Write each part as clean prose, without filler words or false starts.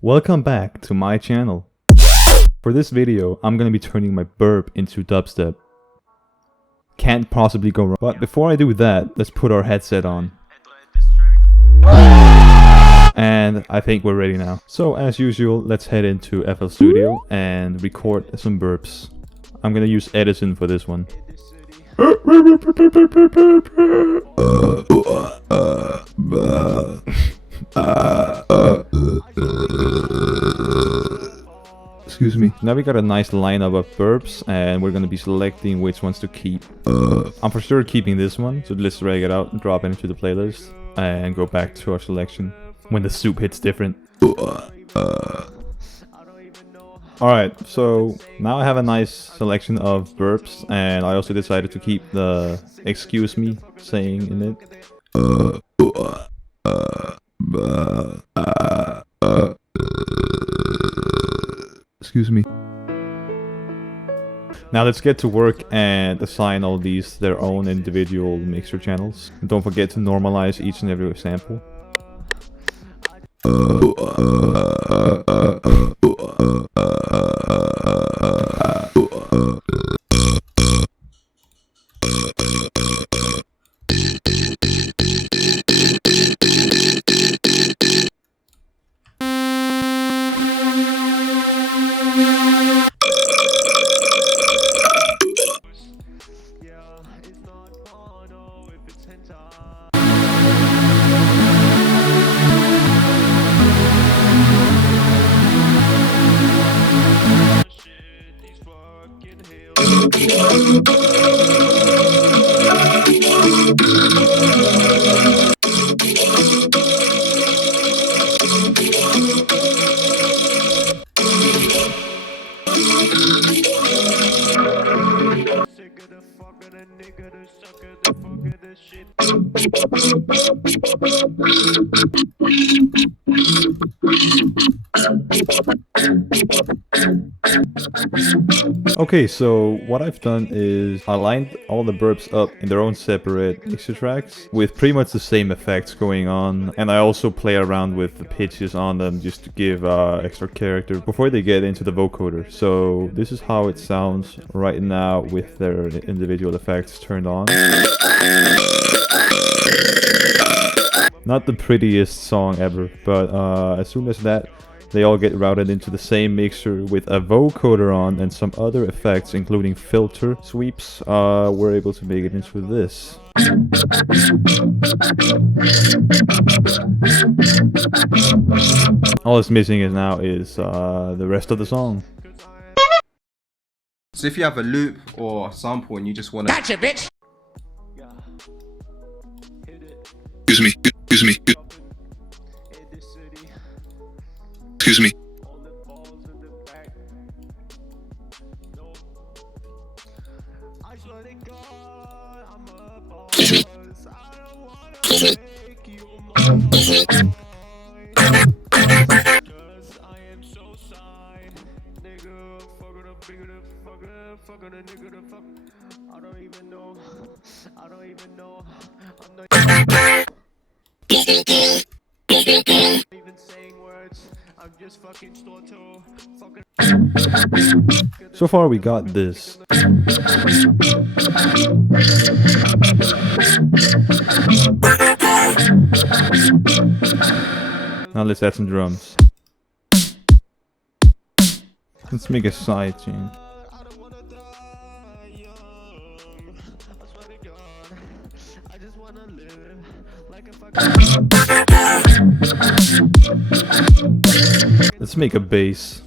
Welcome back to my channel. For this video, I'm gonna be turning my burp into dubstep. Can't possibly go wrong. But before I do that, let's put our headset on. And I think we're ready now. So as usual, let's head into FL Studio and record some burps. I'm gonna use Edison for this one. Excuse me. Now we got a nice lineup of burps and we're gonna be selecting which ones to keep. I'm for sure keeping this one, so let's drag it out and drop it into the playlist and go back to our selection when the soup hits different. Alright, so now I have a nice selection of burps and I also decided to keep the excuse me saying in it. Excuse me. Now let's get to work and assign all these their own individual mixer channels. And don't forget to normalize each and every sample. Okay, so what I've done is I lined all the burps up in their own separate mixer tracks with pretty much the same effects going on, and I also play around with the pitches on them just to give extra character before they get into the vocoder. So this is how it sounds right now with their individual effects turned on. Not the prettiest song ever, but as soon as that, they all get routed into the same mixer with a vocoder on and some other effects, including filter sweeps. We're able to make it into this. All it's missing is now is the rest of the song. So if you have a loop or a sample and you just want to... Gotcha, bitch! Excuse me. Excuse me. So far we got this. Now let's add some drums. Let's make a side chain. Let's make a bass.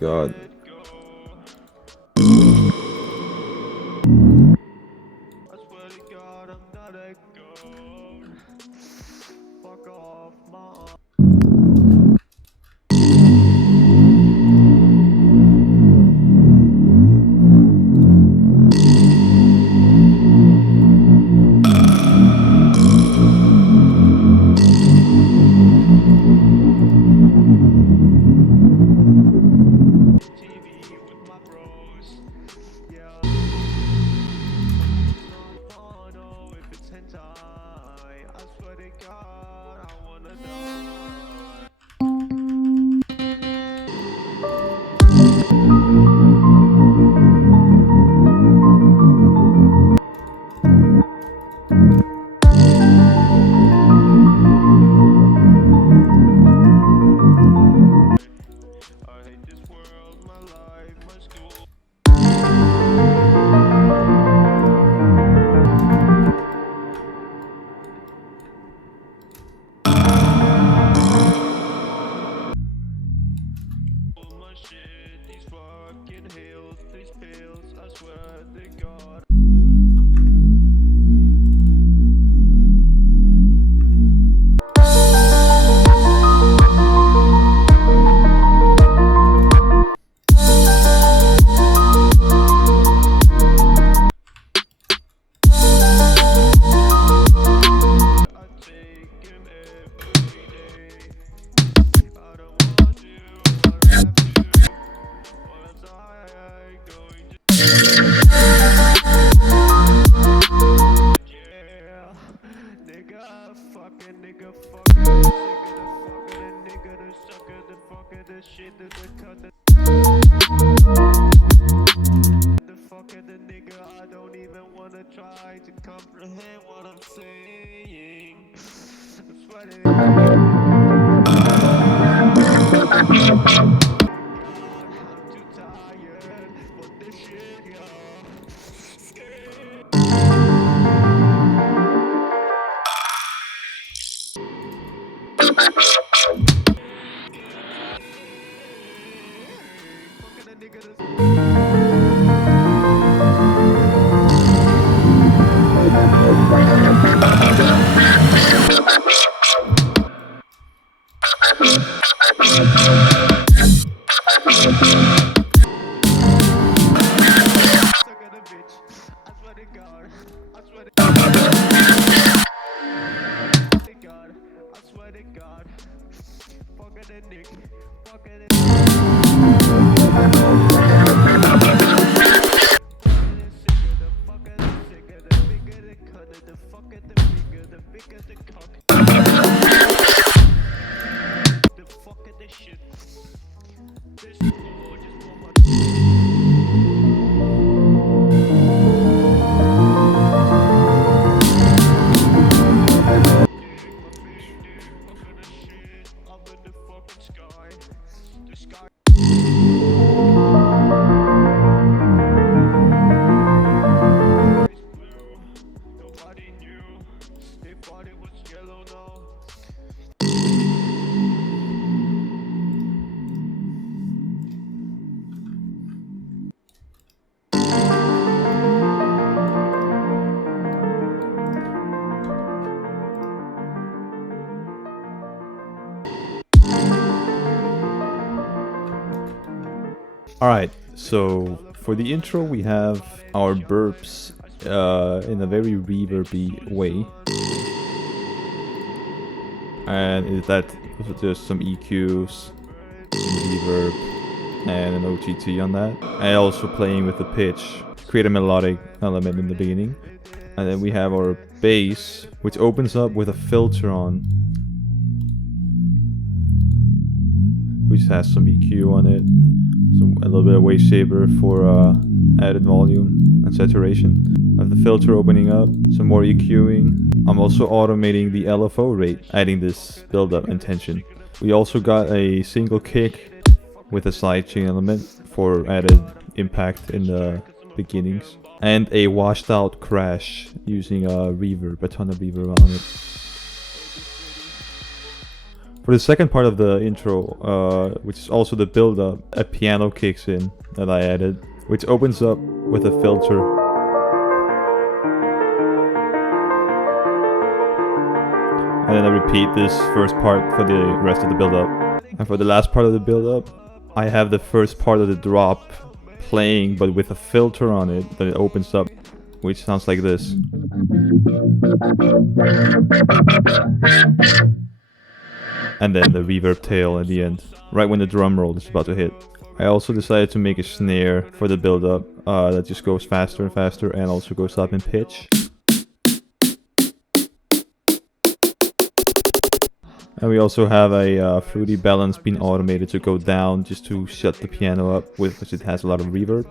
god. Alright, so for the intro we have our burps in a very reverby way. And that just some EQs, some reverb, and an OGT on that. And also playing with the pitch, create a melodic element in the beginning. And then we have our bass, which opens up with a filter on, which has some EQ on it. A little bit of wave shaper for added volume and saturation. I have the filter opening up, some more EQing. I'm also automating the LFO rate, adding this build-up and tension. We also got a single kick with a sidechain element for added impact in the beginnings. And a washed out crash using a ton of reverb on it. For the second part of the intro, which is also the build-up, a piano kicks in that I added, which opens up with a filter. And then I repeat this first part for the rest of the build-up. And for the last part of the build-up, I have the first part of the drop playing, but with a filter on it that it opens up, which sounds like this. And then the reverb tail at the end, right when the drum roll is about to hit. I also decided to make a snare for the build-up that just goes faster and faster and also goes up in pitch. And we also have a fruity balance being automated to go down just to shut the piano up because it has a lot of reverb.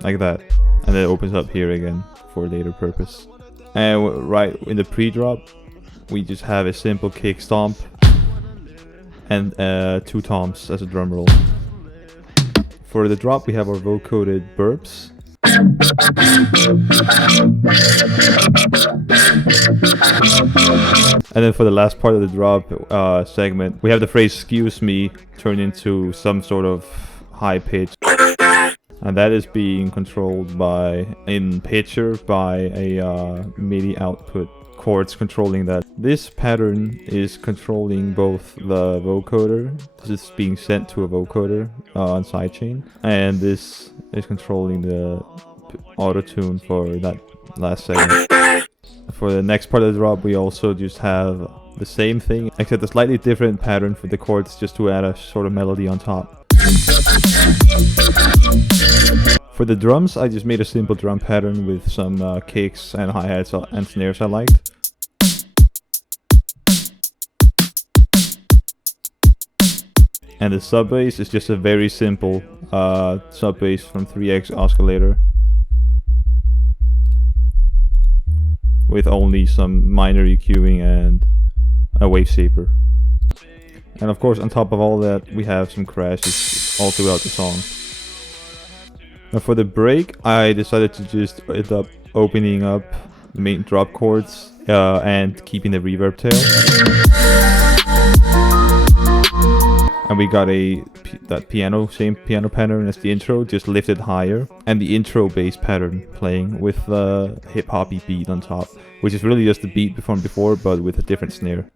Like that. And then it opens up here again for later purpose. And right in the pre-drop, we just have a simple kick stomp and 2 toms as a drum roll. For the drop, we have our vocoded burps. And then for the last part of the drop segment, we have the phrase "excuse me" turned into some sort of high pitch. And that is being controlled by, in pitcher, by a MIDI output. Chords controlling that. This pattern is controlling both the vocoder. This is being sent to a vocoder on sidechain, and this is controlling the auto tune for that last segment. For the next part of the drop, we also just have the same thing, except a slightly different pattern for the chords, just to add a sort of melody on top. For the drums, I just made a simple drum pattern with some kicks and hi-hats and snares I liked. And the sub bass is just a very simple sub bass from 3x oscillator, with only some minor EQing and a wave shaper. And of course, on top of all that, we have some crashes all throughout the song. Now for the break, I decided to just end up opening up the main drop chords and keeping the reverb tail. And we got that same piano pattern as the intro, just lifted higher. And the intro bass pattern playing with the hip-hoppy beat on top, which is really just the beat from before, but with a different snare.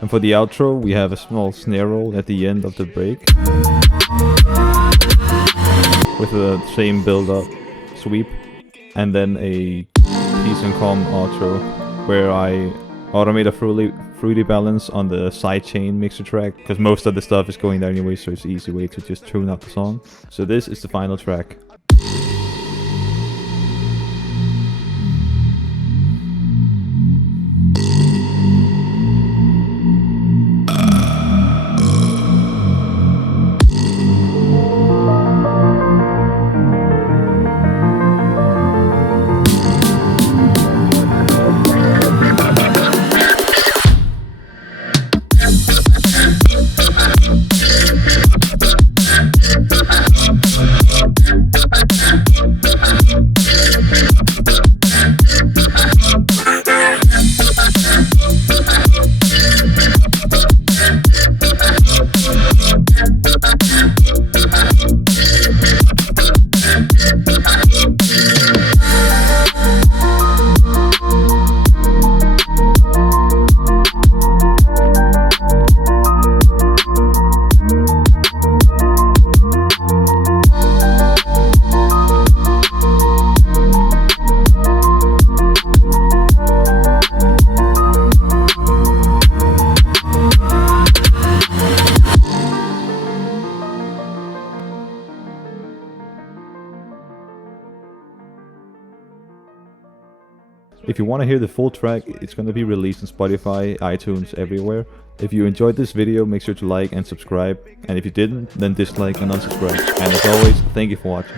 And for the outro, we have a small snare roll at the end of the break, with the same build-up sweep, and then a peace and calm outro, where I automate a fruity balance on the sidechain mixer track, because most of the stuff is going there anyway, so it's an easy way to just tune up the song. So this is the final track. If you want to hear the full track, it's going to be released on Spotify, iTunes, everywhere. If you enjoyed this video, make sure to like and subscribe. And if you didn't, then dislike and unsubscribe. And as always, thank you for watching.